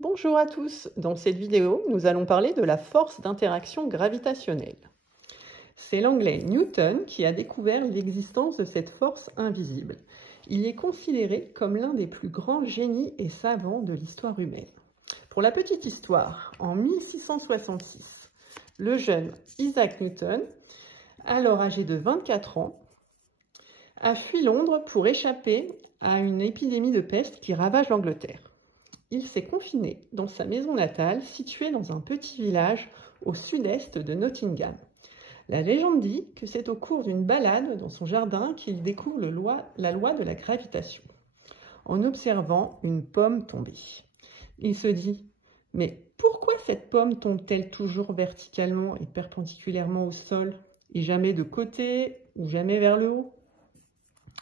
Bonjour à tous, dans cette vidéo, nous allons parler de la force d'interaction gravitationnelle. C'est l'Anglais Newton qui a découvert l'existence de cette force invisible. Il est considéré comme l'un des plus grands génies et savants de l'histoire humaine. Pour la petite histoire, en 1666, le jeune Isaac Newton, alors âgé de 24 ans, a fui Londres pour échapper à une épidémie de peste qui ravage l'Angleterre. Il s'est confiné dans sa maison natale, située dans un petit village au sud-est de Nottingham. La légende dit que c'est au cours d'une balade dans son jardin qu'il découvre la loi de la gravitation, en observant une pomme tomber. Il se dit « Mais pourquoi cette pomme tombe-t-elle toujours verticalement et perpendiculairement au sol, et jamais de côté ou jamais vers le haut ?»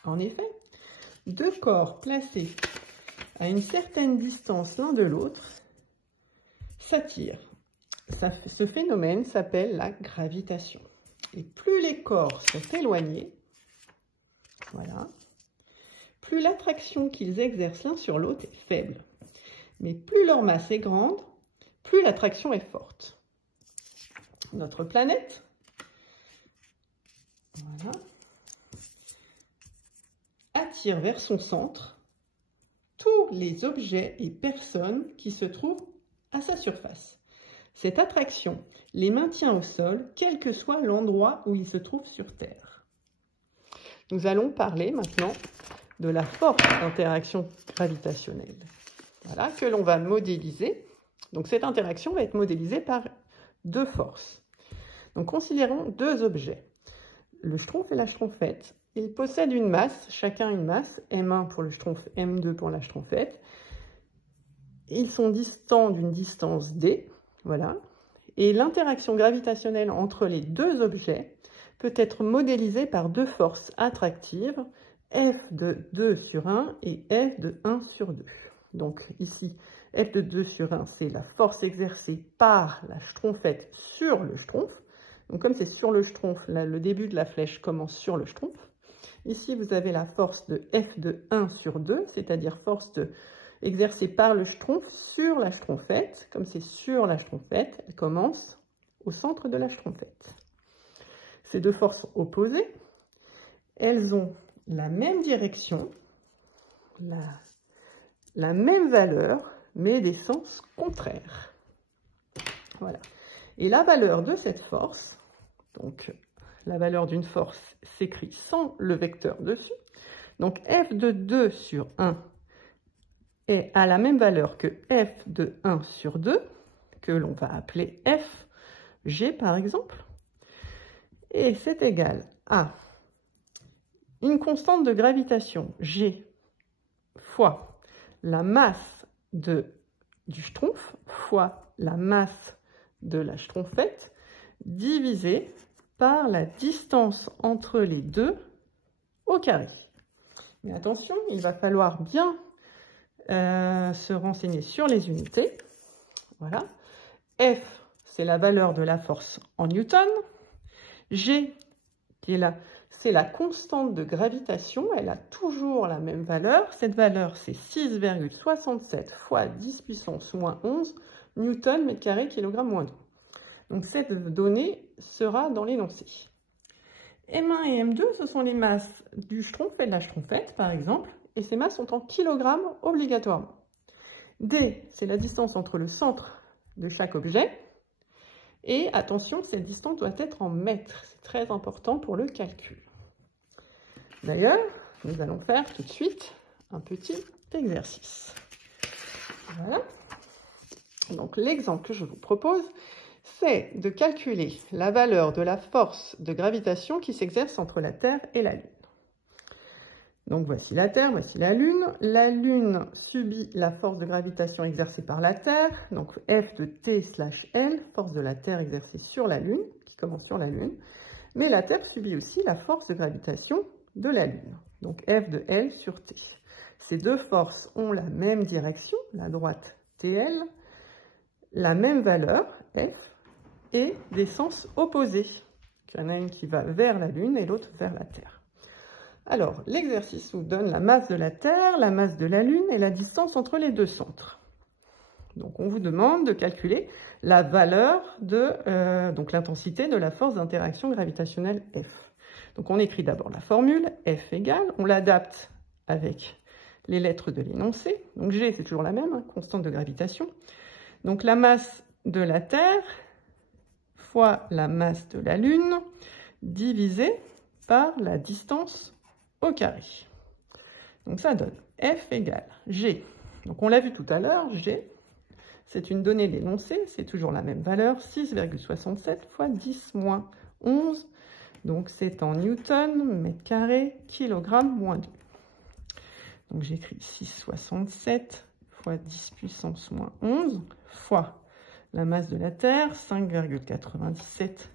En effet, deux corps placés à une certaine distance l'un de l'autre s'attirent. Ce phénomène s'appelle la gravitation. Et plus les corps sont éloignés, voilà, plus l'attraction qu'ils exercent l'un sur l'autre est faible. Mais plus leur masse est grande, plus l'attraction est forte. Notre planète, voilà, attire vers son centre tous les objets et personnes qui se trouvent à sa surface. Cette attraction les maintient au sol, quel que soit l'endroit où ils se trouvent sur Terre. Nous allons parler maintenant de la force d'interaction gravitationnelle, voilà, que l'on va modéliser. Donc cette interaction va être modélisée par deux forces. Donc considérons deux objets, le schtroumpf et la schtroumpfette. Ils possèdent une masse, chacun une masse, M1 pour le schtroumpf, M2 pour la schtroumpfette. Ils sont distants d'une distance D, voilà. Et l'interaction gravitationnelle entre les deux objets peut être modélisée par deux forces attractives, F de 2 sur 1 et F de 1 sur 2. Donc ici, F de 2 sur 1, c'est la force exercée par la schtroumpfette sur le schtroumpf. Donc comme c'est sur le schtroumpf, là, le début de la flèche commence sur le schtroumpf. Ici, vous avez la force de F de 1 sur 2, c'est-à-dire force exercée par le schtroumpf sur la schtroumpfette. Comme c'est sur la schtroumpfette, elle commence au centre de la schtroumpfette. Ces deux forces opposées, elles ont la même direction, la même valeur, mais des sens contraires. Voilà. Et la valeur de cette force, donc la valeur d'une force s'écrit sans le vecteur dessus. Donc F de 2 sur 1 a la même valeur que F de 1 sur 2, que l'on va appeler F, G par exemple. Et c'est égal à une constante de gravitation, G, fois la masse du schtroumpf, fois la masse de la schtroumpfette, divisé par la distance entre les deux au carré. Mais attention, il va falloir bien se renseigner sur les unités. Voilà. F, c'est la valeur de la force en newton. G, qui est là, c'est la constante de gravitation. Elle a toujours la même valeur. Cette valeur, c'est 6,67 fois 10 puissance moins 11 newton mètre carré kilogramme moins 2. Donc cette donnée sera dans l'énoncé. M1 et M2, ce sont les masses du schtroumpf et de la schtroumpfette, par exemple, et ces masses sont en kilogrammes obligatoirement. D, c'est la distance entre le centre de chaque objet, et attention, cette distance doit être en mètres, c'est très important pour le calcul. D'ailleurs, nous allons faire tout de suite un petit exercice. Voilà. Donc l'exemple que je vous propose, c'est de calculer la valeur de la force de gravitation qui s'exerce entre la Terre et la Lune. Donc voici la Terre, voici la Lune. La Lune subit la force de gravitation exercée par la Terre, donc F de T / L, force de la Terre exercée sur la Lune, qui commence sur la Lune. Mais la Terre subit aussi la force de gravitation de la Lune, donc F de L sur T. Ces deux forces ont la même direction, la droite TL, la même valeur, F, et des sens opposés. Il y en a une qui va vers la Lune et l'autre vers la Terre. Alors, l'exercice nous donne la masse de la Terre, la masse de la Lune et la distance entre les deux centres. Donc on vous demande de calculer la valeur de donc l'intensité de la force d'interaction gravitationnelle F. Donc on écrit d'abord la formule, F égale, on l'adapte avec les lettres de l'énoncé. Donc G, c'est toujours la même, hein, constante de gravitation. Donc la masse de la Terre fois la masse de la Lune divisé par la distance au carré. Donc ça donne F égale G. Donc on l'a vu tout à l'heure, G, c'est une donnée de l'énoncé, c'est toujours la même valeur, 6,67 fois 10 moins 11. Donc c'est en newton, mètre carré, kilogramme moins 2. Donc j'écris 6,67 fois 10 puissance moins 11 fois la masse de la Terre, 5,97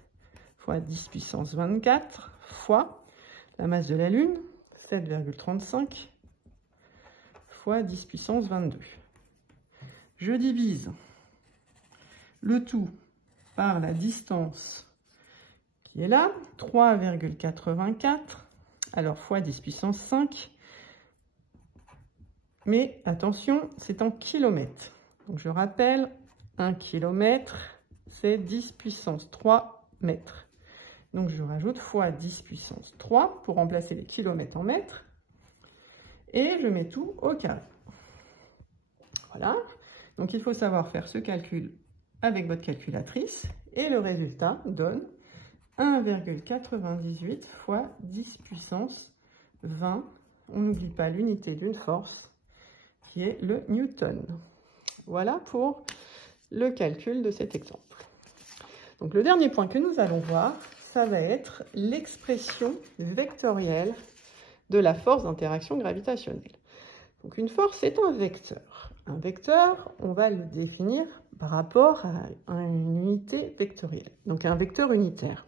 fois 10 puissance 24 fois la masse de la Lune, 7,35 fois 10 puissance 22. Je divise le tout par la distance qui est là, 3,84, alors fois 10 puissance 5. Mais attention, c'est en kilomètres. Donc je rappelle, 1 kilomètre, c'est 10 puissance 3 mètres. Donc je rajoute fois 10 puissance 3 pour remplacer les kilomètres en mètres. Et je mets tout au carré. Voilà. Donc il faut savoir faire ce calcul avec votre calculatrice. Et le résultat donne 1,98 fois 10 puissance 20. On n'oublie pas l'unité d'une force, qui est le newton. Voilà pour le calcul de cet exemple. Donc le dernier point que nous allons voir, ça va être l'expression vectorielle de la force d'interaction gravitationnelle. Donc une force est un vecteur. Un vecteur, on va le définir par rapport à une unité vectorielle. Donc un vecteur unitaire.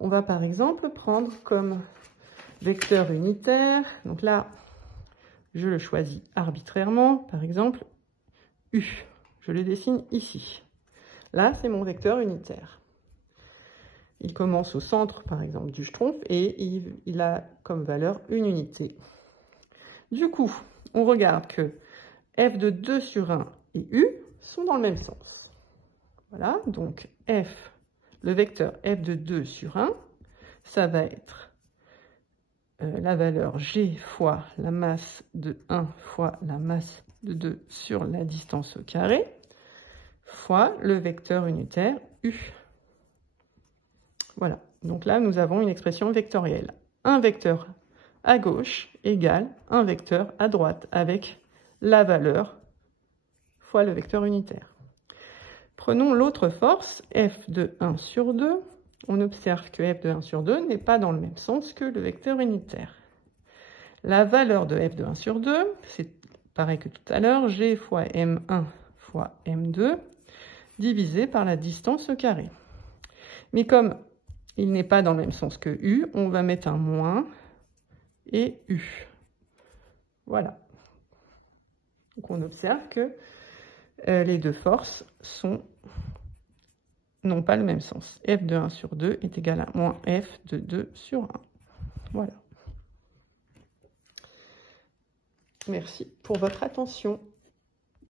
On va par exemple prendre comme vecteur unitaire, donc là, je le choisis arbitrairement, par exemple, U. Je le dessine ici. Là, c'est mon vecteur unitaire. Il commence au centre, par exemple, du schtroumpf et il a comme valeur une unité. Du coup, on regarde que f de 2 sur 1 et u sont dans le même sens. Voilà, donc f, le vecteur f de 2 sur 1, ça va être la valeur g fois la masse de 1 fois la masse de 2 sur la distance au carré, fois le vecteur unitaire u. Voilà, donc là, nous avons une expression vectorielle. Un vecteur à gauche égale un vecteur à droite, avec la valeur fois le vecteur unitaire. Prenons l'autre force, f de 1 sur 2. On observe que f de 1 sur 2 n'est pas dans le même sens que le vecteur unitaire. La valeur de f de 1 sur 2, c'est pareil que tout à l'heure, g fois m1 fois m2, divisé par la distance au carré. Mais comme il n'est pas dans le même sens que u, on va mettre un moins et u. Voilà. Donc on observe que les deux forces n'ont pas le même sens. F de 1 sur 2 est égal à moins F de 2 sur 1. Voilà. Merci pour votre attention.